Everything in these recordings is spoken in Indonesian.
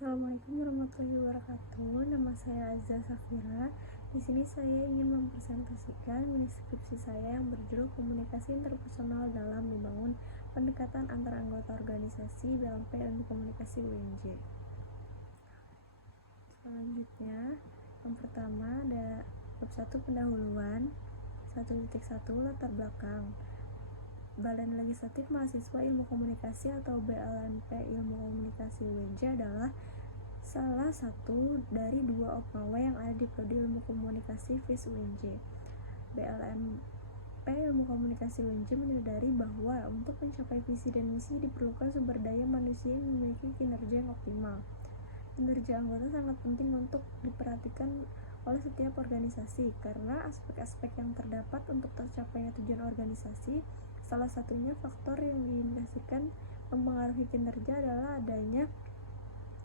Assalamualaikum warahmatullahi wabarakatuh. Nama saya Azza Safira. Di sini saya ingin mempresentasikan mini skripsi saya yang berjudul Komunikasi Interpersonal dalam Membangun Pendekatan Antar Anggota Organisasi BLMP Ilmu Komunikasi UNJ. Selanjutnya, yang pertama ada bab 1 pendahuluan, 1.1 latar belakang. Badan Legislatif Mahasiswa Ilmu Komunikasi atau BLMP Ilmu Komunikasi UNJ adalah salah satu dari dua opnawa yang ada di Prodi Ilmu Komunikasi FIS UNJ. BLMP Ilmu Komunikasi UNJ menyadari bahwa untuk mencapai visi dan misi diperlukan sumber daya manusia yang memiliki kinerja yang optimal. Kinerja anggota sangat penting untuk diperhatikan oleh setiap organisasi karena aspek-aspek yang terdapat untuk tercapainya tujuan organisasi. Salah satunya faktor yang diindikasikan mempengaruhi kinerja adalah adanya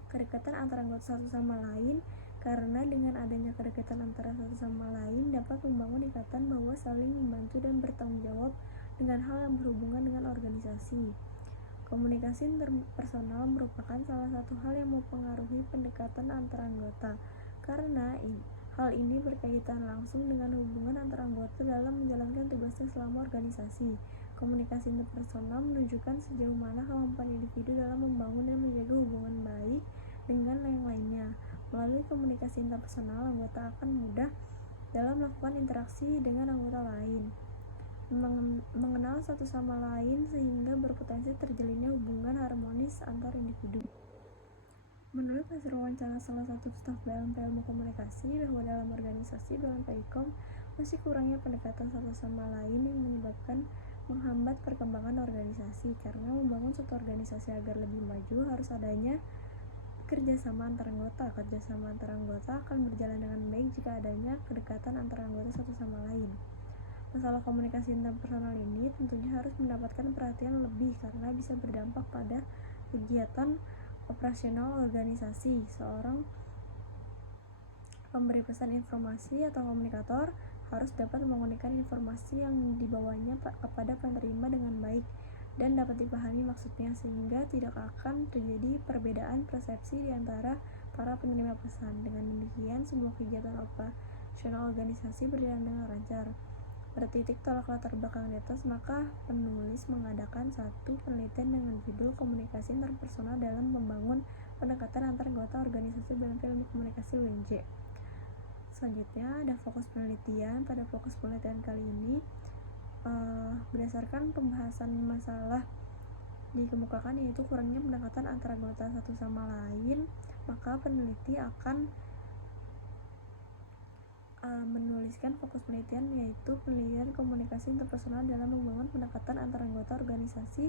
kedekatan antara anggota satu sama lain, karena dengan adanya kedekatan antara satu sama lain dapat membangun ikatan bahwa saling membantu dan bertanggung jawab dengan hal yang berhubungan dengan organisasi. Komunikasi interpersonal merupakan salah satu hal yang mempengaruhi pendekatan antara anggota, karena hal ini berkaitan langsung dengan hubungan antara anggota dalam menjalankan tugasnya selama organisasi. Komunikasi interpersonal menunjukkan sejauh mana kemampuan individu dalam membangun dan menjaga hubungan baik dengan yang lainnya. Melalui komunikasi interpersonal, anggota akan mudah dalam melakukan interaksi dengan anggota lain, mengenal satu sama lain sehingga berpotensi terjalinnya hubungan harmonis antar individu. Menurut hasil wawancara salah satu staf BLMP Ilmu Komunikasi bahwa dalam organisasi BLMP IKOM masih kurangnya pendekatan satu sama lain yang menyebabkan menghambat perkembangan organisasi, karena membangun suatu organisasi agar lebih maju harus adanya kerjasama antar anggota. Kerjasama antar anggota akan berjalan dengan baik jika adanya kedekatan antara anggota satu sama lain. Masalah komunikasi interpersonal ini tentunya harus mendapatkan perhatian lebih karena bisa berdampak pada kegiatan operasional organisasi. Seorang pemberi pesan informasi atau komunikator harus dapat mengkomunikasikan informasi yang dibawanya kepada penerima dengan baik dan dapat dipahami maksudnya, sehingga tidak akan terjadi perbedaan persepsi di antara para penerima pesan. Dengan demikian, semua kegiatan operasional organisasi berjalan dengan lancar. Bertitik tolak latar belakang di atas, maka penulis mengadakan satu penelitian dengan judul Komunikasi Interpersonal dalam Membangun Pendekatan Antar Anggota Organisasi BLMP Ilmu Komunikasi UNJ. Selanjutnya ada fokus penelitian. Pada fokus penelitian kali ini berdasarkan pembahasan masalah dikemukakan yaitu kurangnya pendekatan antara anggota satu sama lain, maka peneliti akan menuliskan fokus penelitian yaitu penelitian komunikasi interpersonal dalam membangun pendekatan antara anggota organisasi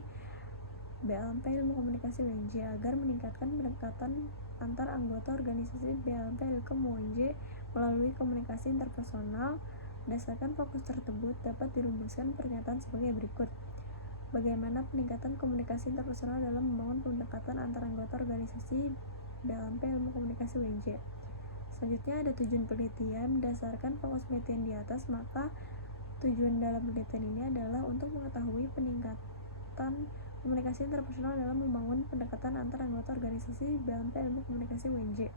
BLMP Ilmu Komunikasi UNJ agar meningkatkan pendekatan antar anggota organisasi BLMP Ilkom UNJ melalui komunikasi interpersonal. Berdasarkan fokus tersebut dapat dirumuskan pernyataan sebagai berikut. Bagaimana peningkatan komunikasi interpersonal dalam membangun pendekatan antar anggota organisasi BLMP Ilmu Komunikasi UNJ. Selanjutnya ada tujuan penelitian. Berdasarkan fokus penelitian di atas, maka tujuan dalam penelitian ini adalah untuk mengetahui peningkatan komunikasi interpersonal dalam membangun pendekatan antar anggota organisasi BLMP Ilmu Komunikasi UNJ.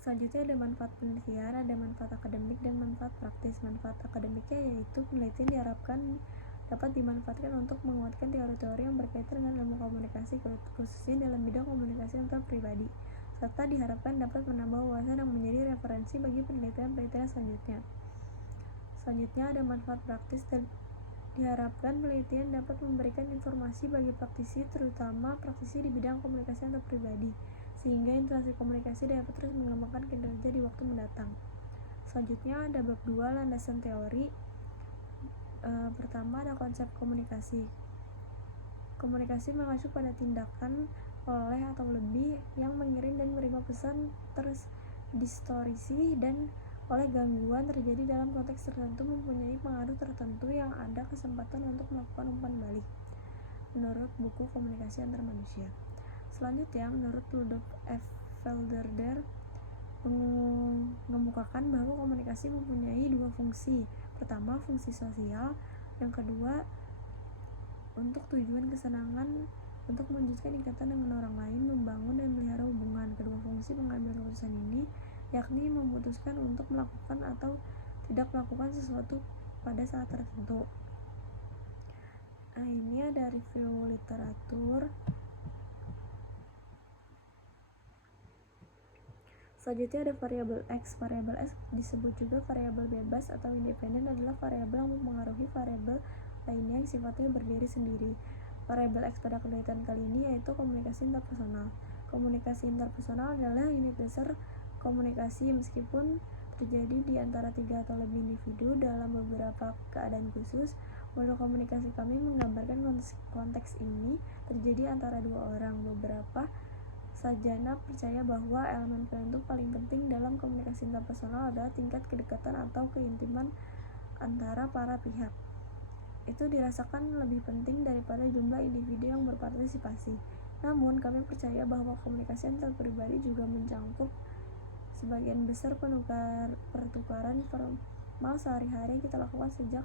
Selanjutnya ada manfaat penelitian, ada manfaat akademik dan manfaat praktis. Manfaat akademiknya yaitu penelitian diharapkan dapat dimanfaatkan untuk menguatkan teori-teori yang berkaitan dengan ilmu komunikasi, khususnya dalam bidang komunikasi antar pribadi, serta diharapkan dapat menambah wawasan yang menjadi referensi bagi penelitian-penelitian selanjutnya. Selanjutnya ada manfaat praktis dan diharapkan penelitian dapat memberikan informasi bagi praktisi, terutama praktisi di bidang komunikasi antar pribadi, sehingga interaksi komunikasi dapat terus mengembangkan kinerja di waktu mendatang. Selanjutnya ada bab 2 landasan teori. Pertama ada konsep komunikasi. Komunikasi mengacu pada tindakan oleh atau lebih yang mengirim dan menerima pesan terdistorsi dan oleh gangguan terjadi dalam konteks tertentu mempunyai pengaruh tertentu yang ada kesempatan untuk melakukan umpan balik, menurut buku Komunikasi Antar Manusia. Selanjutnya, menurut Rudolf F. Felderder mengemukakan bahwa komunikasi mempunyai dua fungsi. Pertama, fungsi sosial, yang kedua untuk tujuan kesenangan untuk mewujudkan ikatan dengan orang lain, membangun dan melihara hubungan. Kedua fungsi pengambil keputusan ini yakni memutuskan untuk melakukan atau tidak melakukan sesuatu pada saat tertentu. Nah, ini ada review literatur. Selanjutnya ada variabel X. Variabel X disebut juga variabel bebas atau independen, adalah variabel yang mempengaruhi variabel lainnya yang sifatnya berdiri sendiri. Variabel X pada penelitian kali ini yaitu komunikasi interpersonal. Komunikasi interpersonal adalah unit dasar komunikasi meskipun terjadi di antara 3 atau lebih individu dalam beberapa keadaan khusus. Model komunikasi kami menggambarkan konteks ini terjadi antara 2 orang. Beberapa sarjana percaya bahwa elemen penentu paling penting dalam komunikasi interpersonal adalah tingkat kedekatan atau keintiman antara para pihak. Itu dirasakan lebih penting daripada jumlah individu yang berpartisipasi. Namun, kami percaya bahwa komunikasi antar pribadi juga mencangkup sebagian besar pertukaran formal sehari-hari yang kita lakukan sejak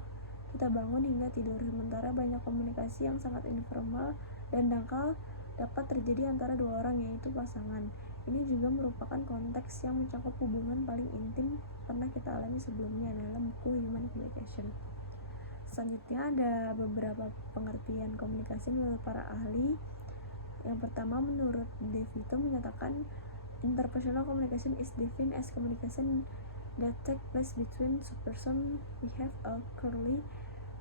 kita bangun hingga tidur. Sementara banyak komunikasi yang sangat informal dan dangkal dapat terjadi antara 2 orang, yaitu pasangan. Ini juga merupakan konteks yang mencakup hubungan paling intim pernah kita alami sebelumnya dalam buku Human Communication. Selanjutnya ada beberapa pengertian komunikasi menurut para ahli. Yang pertama, menurut De Vito menyatakan interpersonal communication is defined as communication that take place between two persons who have a clearly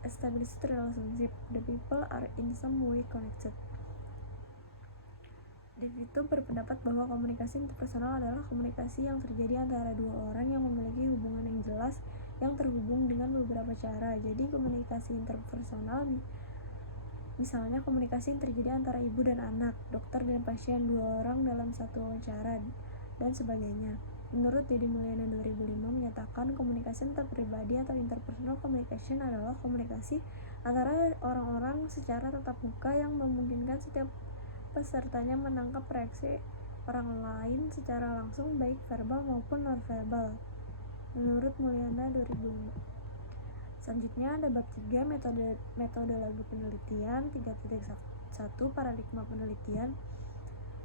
established relationship. The people are in some way connected. De Vito berpendapat bahwa komunikasi interpersonal adalah komunikasi yang terjadi antara 2 orang yang memiliki hubungan yang jelas yang terhubung dengan beberapa cara. Jadi komunikasi interpersonal misalnya komunikasi yang terjadi antara ibu dan anak, dokter dan pasien, 2 orang dalam satu wawancara, dan sebagainya. Menurut Deddy Mulyana 2005 menyatakan komunikasi interpribadi atau interpersonal communication adalah komunikasi antara orang-orang secara tatap muka yang memungkinkan setiap pesertanya menangkap reaksi orang lain secara langsung, baik verbal maupun non-verbal. Menurut Mulyana 2005. Selanjutnya ada bab 3 metodologi penelitian 3.1 paradigma penelitian.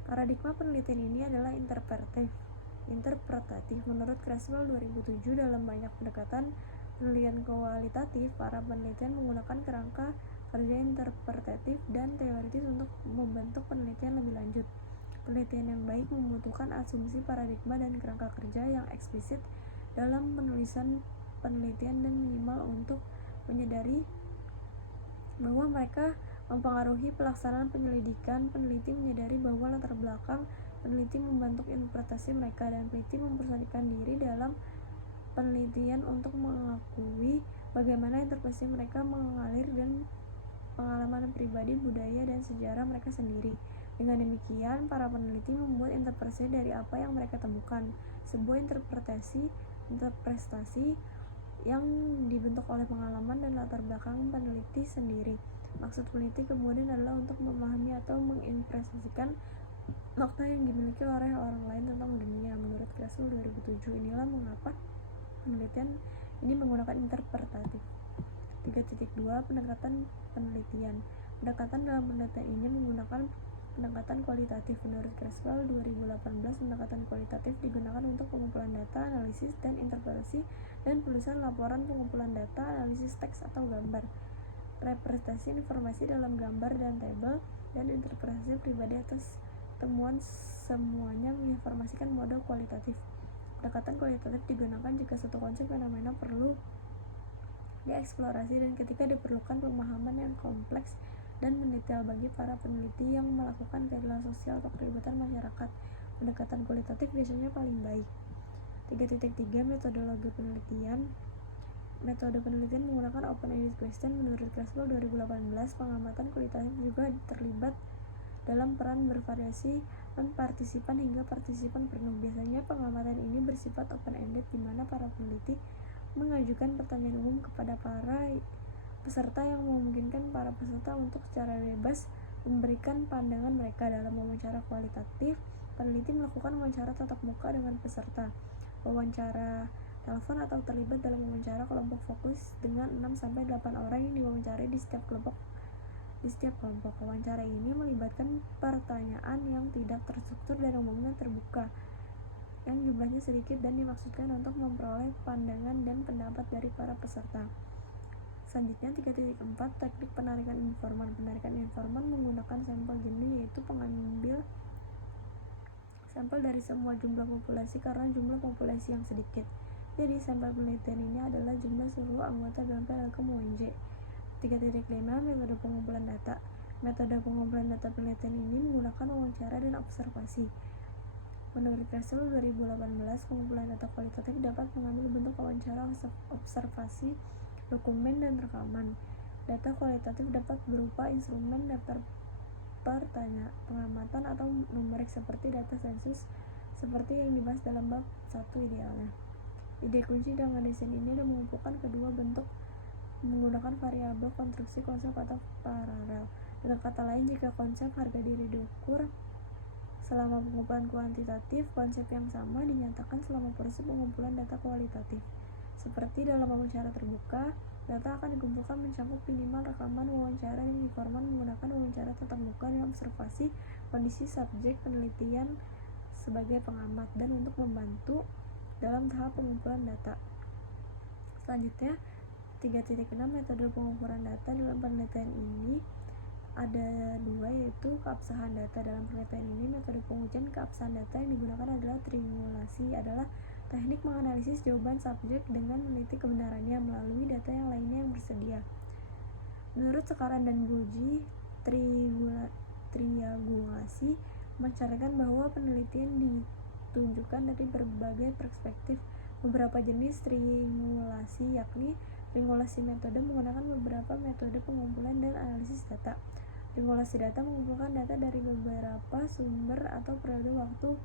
Paradigma penelitian ini adalah interpretatif. Menurut Creswell 2007, dalam banyak pendekatan penelitian kualitatif, para penelitian menggunakan kerangka kerja interpretatif dan teoritis untuk membentuk penelitian lebih lanjut. Penelitian yang baik membutuhkan asumsi paradigma dan kerangka kerja yang eksplisit dalam penulisan penelitian dan minimal untuk menyadari bahwa mereka mempengaruhi pelaksanaan penyelidikan. Peneliti menyadari bahwa latar belakang peneliti membentuk interpretasi mereka, dan peneliti mempersonikan diri dalam penelitian untuk mengakui bagaimana interpretasi mereka mengalir dan pengalaman pribadi, budaya, dan sejarah mereka sendiri. Dengan demikian, para peneliti membuat interpretasi dari apa yang mereka temukan, sebuah interpretasi yang dibentuk oleh pengalaman dan latar belakang peneliti sendiri. Maksud peneliti kemudian adalah untuk memahami atau menginterpretasikan makna yang dimiliki oleh orang lain tentang dunia. Menurut Creswell 2007, inilah mengapa penelitian ini menggunakan interpretatif. 3.2 Pendekatan penelitian. Pendekatan dalam penelitian ini menggunakan pendekatan kualitatif. Menurut Creswell 2018, pendekatan kualitatif digunakan untuk pengumpulan data, analisis, dan interpretasi, dan penulisan laporan pengumpulan data, analisis teks atau gambar, representasi informasi dalam gambar dan tabel, dan interpretasi pribadi atas temuan. Semuanya menginformasikan mode kualitatif. Pendekatan kualitatif digunakan jika suatu konsep fenomena perlu dieksplorasi dan ketika diperlukan pemahaman yang kompleks dan mendetail bagi para peneliti yang melakukan keadilan sosial atau keterlibatan masyarakat. Pendekatan kualitatif biasanya paling baik. 3.3 Metodologi penelitian. Metode penelitian menggunakan open-ended question. Menurut Creswell 2018, pengamatan kualitatif juga terlibat dalam peran bervariasi non-partisipan hingga partisipan penuh. Biasanya pengamatan ini bersifat open-ended, di mana para peneliti mengajukan pertanyaan umum kepada para peserta yang memungkinkan para peserta untuk secara bebas memberikan pandangan mereka. Dalam wawancara kualitatif, peneliti melakukan wawancara tatap muka dengan peserta, wawancara telepon, atau terlibat dalam wawancara kelompok fokus dengan 6-8 orang yang diwawancarai di setiap kelompok di setiap kelompok. Wawancara ini melibatkan pertanyaan yang tidak terstruktur dan umumnya terbuka, yang jumlahnya sedikit dan dimaksudkan untuk memperoleh pandangan dan pendapat dari para peserta. Selanjutnya 3.4 teknik penarikan informan. Penarikan informan menggunakan sampel jenis, yaitu pengambil sampel dari semua jumlah populasi karena jumlah populasi yang sedikit. Jadi sampel penelitian ini adalah jumlah seluruh anggota BMPLKM UNJ. 3.5 metode pengumpulan data. Metode pengumpulan data penelitian ini menggunakan wawancara dan observasi. Menurut Russell 2018, pengumpulan data kualitatif dapat mengambil bentuk wawancara, observasi, dokumen, dan rekaman. Data kualitatif dapat berupa instrumen, daftar pengamatan, atau numerik seperti data sensus, seperti yang dibahas dalam bab 1 idealnya. Ide kunci dengan desain ini adalah mengumpulkan kedua bentuk menggunakan variabel konstruksi konsep atau paralel. Dengan kata lain, jika konsep harga diri diukur selama pengumpulan kuantitatif, konsep yang sama dinyatakan selama proses pengumpulan data kualitatif. Seperti dalam wawancara terbuka, data akan dikumpulkan mencakup minimal rekaman wawancara dan informan menggunakan wawancara tatap muka dan observasi kondisi subjek penelitian sebagai pengamat dan untuk membantu dalam tahap pengumpulan data. Selanjutnya 3.6 metode pengumpulan data dalam penelitian ini ada dua, yaitu keabsahan data. Dalam penelitian ini metode pengujian keabsahan data yang digunakan adalah triangulasi, adalah teknik menganalisis jawaban subjek dengan meneliti kebenarannya melalui data yang lainnya yang bersedia. Menurut Sekaran dan Boji, triangulasi mencatatkan bahwa penelitian ditunjukkan dari berbagai perspektif. Beberapa jenis triangulasi, yakni triangulasi metode, menggunakan beberapa metode pengumpulan dan analisis data. Triangulasi data mengumpulkan data dari beberapa sumber atau periode waktu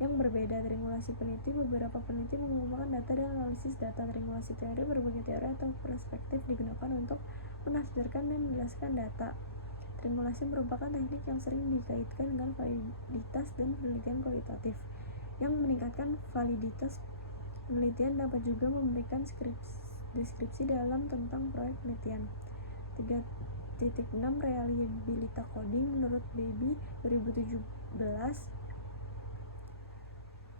yang berbeda. Triangulasi peneliti, beberapa peneliti mengumpulkan data dan analisis data. Triangulasi teori, berbagai teori atau perspektif digunakan untuk menafsirkan dan menjelaskan data. Triangulasi merupakan teknik yang sering dikaitkan dengan validitas dan penelitian kualitatif. Yang meningkatkan validitas penelitian dapat juga memberikan deskripsi dalam tentang proyek penelitian. 3.6 reliability coding. Menurut Baby 2017,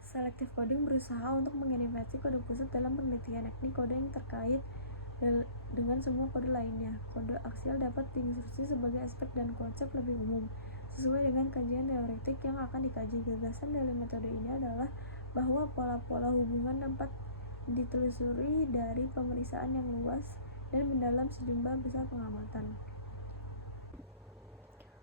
selective coding berusaha untuk mengidentifikasi kode pusat dalam penelitian, yakni kode yang terkait dengan semua kode lainnya. Kode aksial dapat diinstruksi sebagai aspek dan konsep lebih umum sesuai dengan kajian teoretik yang akan dikaji. Gagasan dalam metode ini adalah bahwa pola-pola hubungan dapat ditelusuri dari pemeriksaan yang luas dan mendalam sejumlah besar pengamatan.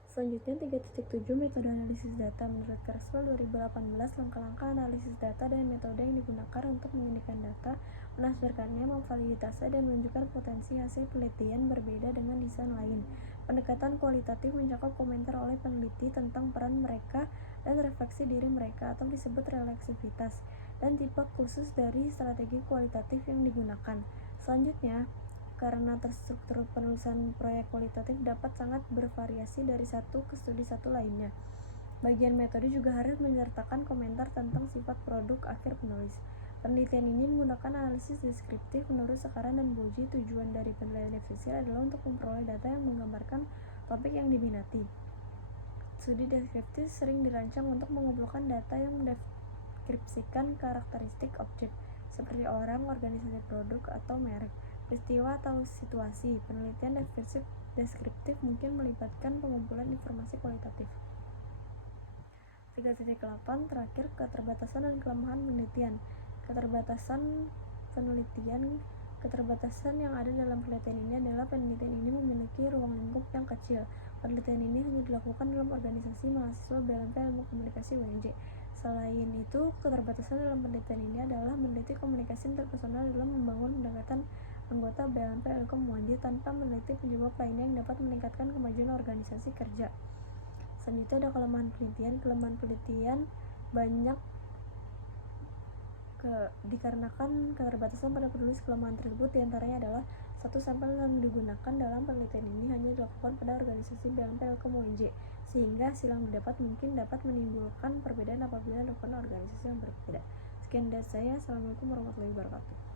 Selanjutnya 3.7 metode analisis data. Menurut Kurzweil 2018, langkah-langkah analisis data dan metode yang digunakan untuk menyediakan data, menafsirkannya, memvaliditasnya, dan menunjukkan potensi hasil penelitian berbeda dengan desain lain. Pendekatan kualitatif mencakup komentar oleh peneliti tentang peran mereka dan refleksi diri mereka atau disebut refleksivitas, dan tipe khusus dari strategi kualitatif yang digunakan. Selanjutnya, karena terstruktur penulisan proyek kualitatif dapat sangat bervariasi dari satu ke studi satu lainnya. Bagian metode juga harus menyertakan komentar tentang sifat produk akhir penulis. Penelitian ini menggunakan analisis deskriptif. Menurut Sekaran dan Boji, tujuan dari penelitian definitif adalah untuk memperoleh data yang menggambarkan topik yang diminati. Studi deskriptif sering dirancang untuk mengumpulkan data yang mendeskripsikan karakteristik objek, seperti orang, organisasi produk, atau merek, peristiwa atau situasi. Penelitian deskriptif mungkin melibatkan pengumpulan informasi kualitatif. 3.8 terakhir, keterbatasan dan kelemahan penelitian. Keterbatasan yang ada dalam penelitian ini adalah penelitian ini memiliki ruang lingkup yang kecil. Penelitian ini hanya dilakukan dalam organisasi mahasiswa BLMP Ilmu Komunikasi UNJ. Selain itu, keterbatasan dalam penelitian ini adalah meneliti komunikasi interpersonal dalam membangun pendekatan anggota BLMP Ilkom UNJ tanpa meneliti penyebab lainnya yang dapat meningkatkan kemajuan organisasi kerja. Selanjutnya ada kelemahan penelitian. Kelemahan penelitian banyak dikarenakan keterbatasan pada penulis. Kelemahan tersebut diantaranya adalah satu, sampel yang digunakan dalam penelitian ini hanya dilakukan pada organisasi BLMP Ilkom UNJ, sehingga hasil yang didapat mungkin dapat menimbulkan perbedaan apabila dilakukan organisasi yang berbeda. Sekian dari saya. Assalamualaikum warahmatullahi wabarakatuh.